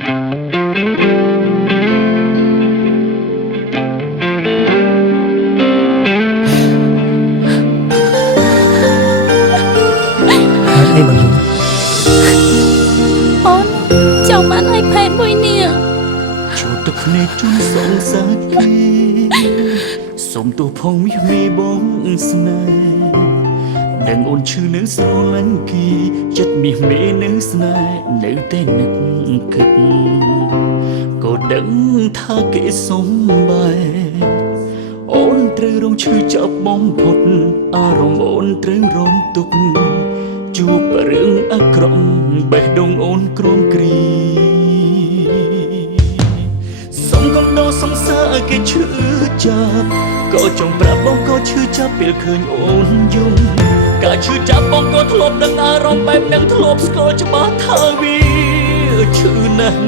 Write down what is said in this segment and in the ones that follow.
Ai bằng dungអូនចង់បានឲ្យផែនមួយនេះចូលទឹកភ្នែកជូនសងសាគីសុំទោះផងមាសមេបងស្នេហ៍ដឹងអូនឈឺនៅស្រលាញ់គីចិត្តមាសមេនៅស្នេហ៍នៅតែនឹកគិតក៏ដឹងថាគេសុំបែអូនត្រូវរងឈឺចាប់បំផុតអារម្មណ៍អូនត្រូវរងទុក្ខជួបរឿងអាក្រក់បេះដូងអូនក្រំគ្រីសុំកុំដោសង្សារគេឈឺចាប់ក៏ចង់ប្រាប់បងក៏ឈឺចាប់ពេលឃើញអូនយំការឈឺចាប់បងក៏ធ្លាប់ដឹងអារម្មណ៍បែបនឹងធ្លាប់ស្គាល់ច្បាស់ថាវាឈឺណាស់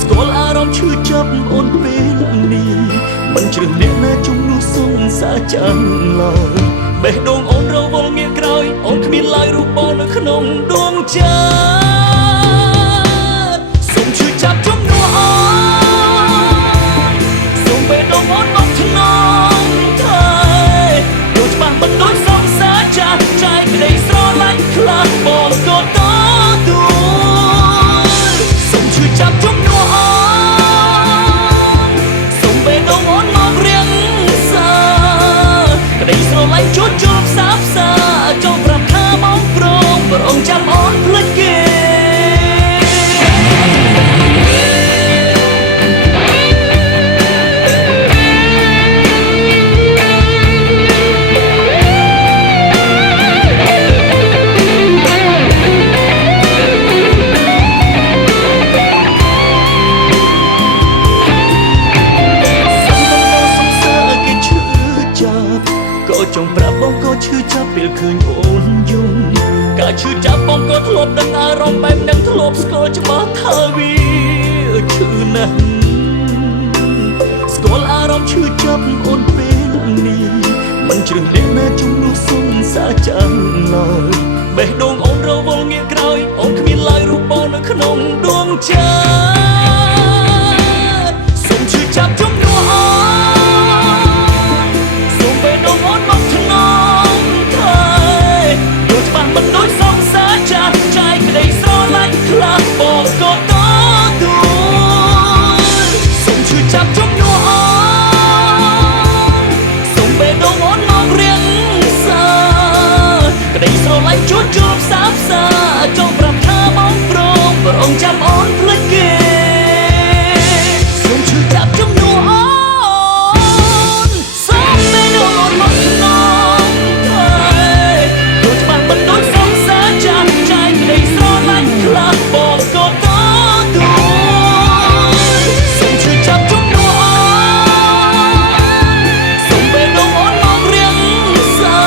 ស្គាល់អារម្មណ៍ឈឺចាប់អូនពេលនេះមិនជ្រឹះអ្នកណាជុំនោះសងសារចាំឡើយបេះដូងអូនរវល់ងាកក្រោយអូនគ្មានឡើយរូបបងនៅក្នុងដួងចិត្តសូមឈឺចាប់ជំនួសអូនសូមបេះដូងអូនមកថ្នមថែដូចច្បាស់មិនដូចសងសារចាស់ចែកក្តីស្រឡាញ់ខ្លះបងក៏តទួសូមឈឺចាប់ជំនួសអូនសូមបេះដូងអូនមករៀងសាក្តីស្រឡាញ់ជួនជុលផ្សាផ្សាចង់ប្រាប់ថាមកព្រមចាំអូនភ្លេចគេចង់ប្រាប់បងក៏ឈឺចាប់ពេលឃើញអូនយំការឈឺចាប់បងក៏ធ្លាប់ដឹងអារម្មណ៍បែបនឹងធ្លាប់ស្គាល់ច្បាស់ថាវាឈឺណាស់ស្គាល់អារម្មណ៍ឈឺចាប់អូនពេលនេះមិនជ្រឹះអ្នកណាជុំនោះសងសារចាំឡើយបេះដូងអូនរវល់ងាកក្រោយអូនគ្មានឡើយរូបបងនៅក្នុងដួងចិត្តសូមឈឺចាប់ជំនួសអូមិនដូចសងសារចាស់ចែកក្តីស្រឡាញ់ខ្លះបងក៏តទួសូមឈឺចាប់ជំនួសអូនសូមបេះដូងអូនមករៀងសាក្តីស្រឡាញ់ជួនជុលផ្សាផ្សាចង់ប្រាប់ថាបងព្រមចាំអូនភ្លេចគេសូមឈឺចាប់ជំនួសអូនសូមបេះដូងអូនមកថ្នមថែដូចច្បាស់មិនដូចខ្លះបងក៏តទួសូមឈឺចាប់ជំនួសអូនសូមបេះដូងអូនមករៀងសា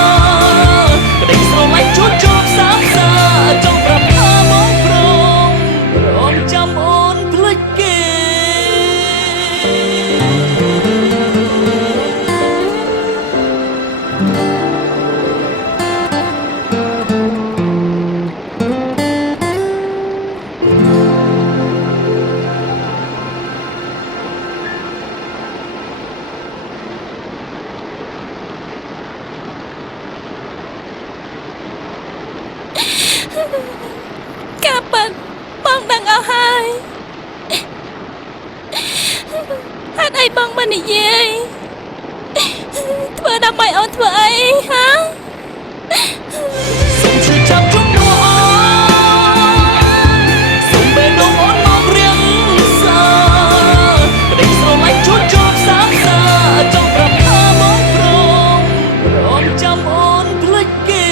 ក្តីស្រឡាញ់ជួនជុលផ្សាផ្សាចង់ប្រាប់ថាបងព្រមចាំអូនភ្លេចគេការប៉ិនបងដឹងអស់ហើយហេតុអីបងមិននិយាយធ្វើដើម្បីអូនធ្វើអីហាសូមឈឺចាប់ជំនួសអូនសូមបេះដូងអូនមករៀងសាក្តីស្រឡាញ់ជួនជុលផ្សាផ្សាចង់ប្រាប់ថាមកព្រមចាំអូនភ្លេចគេ